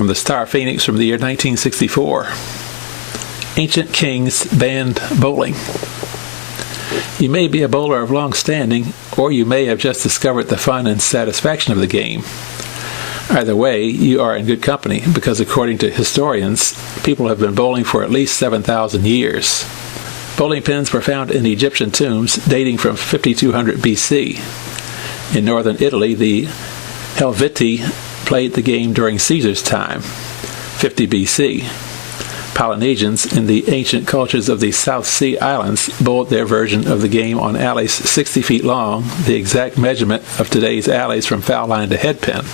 from the Star Phoenix from the year 1964. Ancient kings banned bowling. You may be a bowler of long standing, or you may have just discovered the fun and satisfaction of the game. Either way, you are in good company, because according to historians, people have been bowling for at least 7,000 years. Bowling pins were found in Egyptian tombs dating from 5200 BC. In northern Italy, the Helvetii played the game during Caesar's time, 50 BC. Polynesians in the ancient cultures of the South Sea Islands bowled their version of the game on alleys 60 feet long, the exact measurement of today's alleys from foul line to headpin.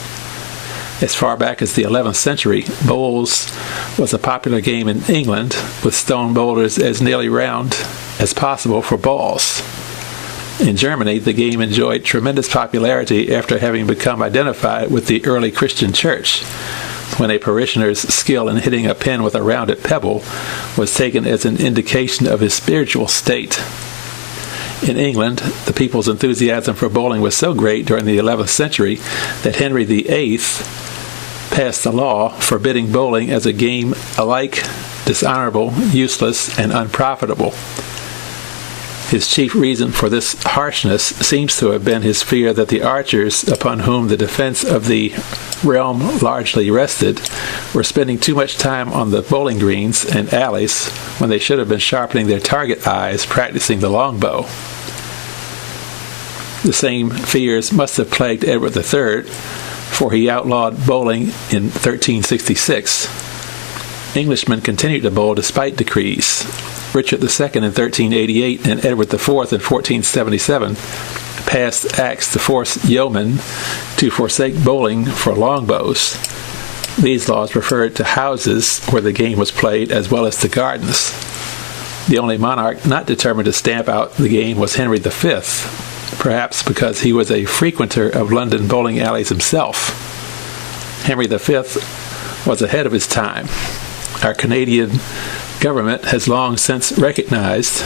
As far back as the 11th century, bowls was a popular game in England, with stone boulders as nearly round as possible for balls. In Germany, the game enjoyed tremendous popularity after having become identified with the early Christian church, when a parishioner's skill in hitting a pin with a rounded pebble was taken as an indication of his spiritual state. In England, the people's enthusiasm for bowling was so great during the 11th century that Henry VIII passed a law forbidding bowling as a game alike dishonorable, useless, and unprofitable. His chief reason for this harshness seems to have been his fear that the archers, upon whom the defense of the realm largely rested, were spending too much time on the bowling greens and alleys when they should have been sharpening their target eyes practicing the longbow. The same fears must have plagued Edward III, for he outlawed bowling in 1366. Englishmen continued to bowl despite decrees. Richard II in 1388 and Edward IV in 1477 passed acts to force yeomen to forsake bowling for longbows. These laws referred to houses where the game was played as well as to gardens. The only monarch not determined to stamp out the game was Henry V, perhaps because he was a frequenter of London bowling alleys himself. Henry V was ahead of his time. Our Canadian government has long since recognized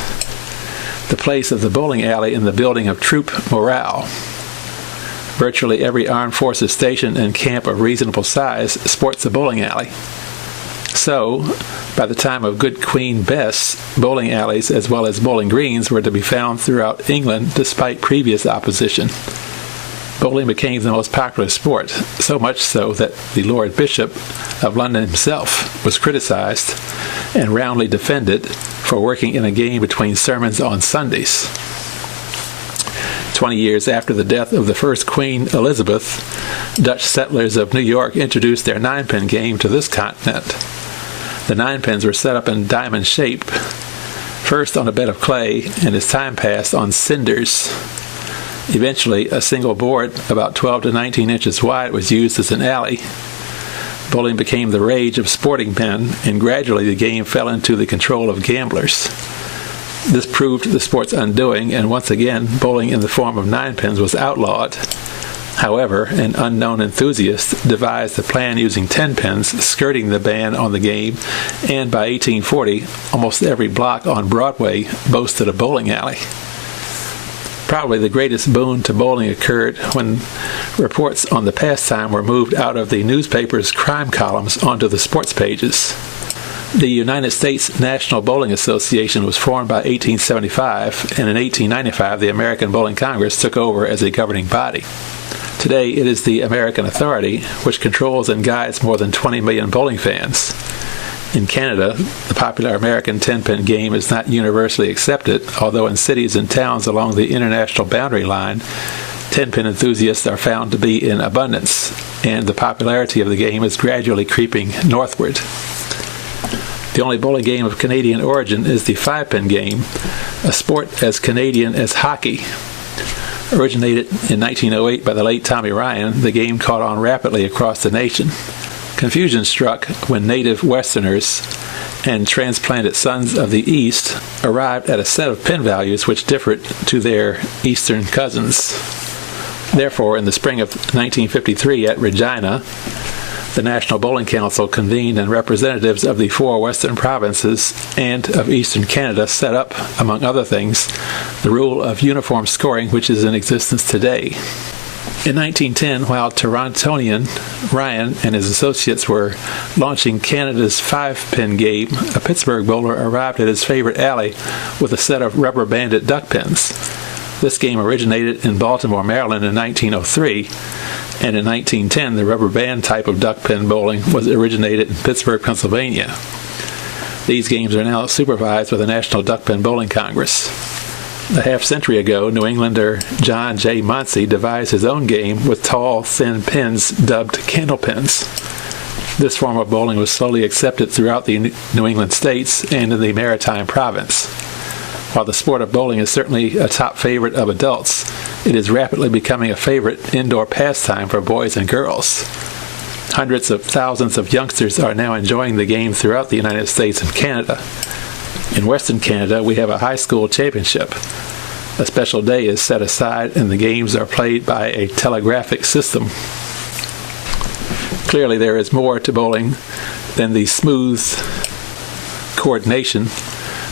the place of the bowling alley in the building of troop morale. Virtually every armed forces station and camp of reasonable size sports a bowling alley. So, by the time of Good Queen Bess, bowling alleys as well as bowling greens were to be found throughout England despite previous opposition. Bowling became the most popular sport, so much so that the Lord Bishop of London himself was criticized and roundly defended for working in a game between sermons on Sundays. 20 years after the death of the first Queen Elizabeth, Dutch settlers of New York introduced their nine-pin game to this continent. The nine pins were set up in diamond shape, first on a bed of clay, and as time passed, on cinders. Eventually, a single board about 12 to 19 inches wide was used as an alley. Bowling became the rage of sporting men, and gradually the game fell into the control of gamblers. This proved the sport's undoing, and once again, bowling in the form of nine pins was outlawed. However, an unknown enthusiast devised a plan using 10 pins, skirting the ban on the game, and by 1840, almost every block on Broadway boasted a bowling alley. Probably the greatest boon to bowling occurred when reports on the pastime were moved out of the newspaper's crime columns onto the sports pages. The United States National Bowling Association was formed by 1875, and in 1895 the American Bowling Congress took over as a governing body. Today it is the American Authority, which controls and guides more than 20 million bowling fans. In Canada, the popular American 10-pin game is not universally accepted, although in cities and towns along the international boundary line, 10-pin enthusiasts are found to be in abundance, and the popularity of the game is gradually creeping northward. The only bowling game of Canadian origin is the 5-pin game, a sport as Canadian as hockey. Originated in 1908 by the late Tommy Ryan, the game caught on rapidly across the nation. Confusion struck when native Westerners and transplanted sons of the East arrived at a set of pin values which differed to their Eastern cousins. Therefore, in the spring of 1953 at Regina, the National Bowling Council convened, and representatives of the 4 western provinces and of eastern Canada set up, among other things, the rule of uniform scoring which is in existence today. In 1910, while Torontonian Ryan and his associates were launching Canada's 5-pin game, a Pittsburgh bowler arrived at his favorite alley with a set of rubber banded duck pins. This game originated in Baltimore, Maryland in 1903, and in 1910 the rubber band type of duck pin bowling was originated in Pittsburgh, Pennsylvania. These games are now supervised by the National Duck Pin Bowling Congress. A half-century ago, New Englander John J. Monsey devised his own game with tall, thin pins dubbed candle pins. This form of bowling was slowly accepted throughout the New England states and in the Maritime province. While the sport of bowling is certainly a top favorite of adults, it is rapidly becoming a favorite indoor pastime for boys and girls. Hundreds of thousands of youngsters are now enjoying the game throughout the United States and Canada. In Western Canada, we have a high school championship. A special day is set aside and the games are played by a telegraphic system. Clearly, there is more to bowling than the smooth coordination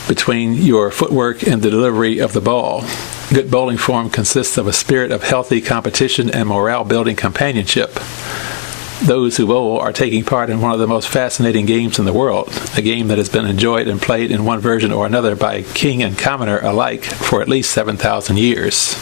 between your footwork and the delivery of the ball. Good bowling form consists of a spirit of healthy competition and morale-building companionship. Those who bowl are taking part in one of the most fascinating games in the world, a game that has been enjoyed and played in one version or another by king and commoner alike for at least 7,000 years.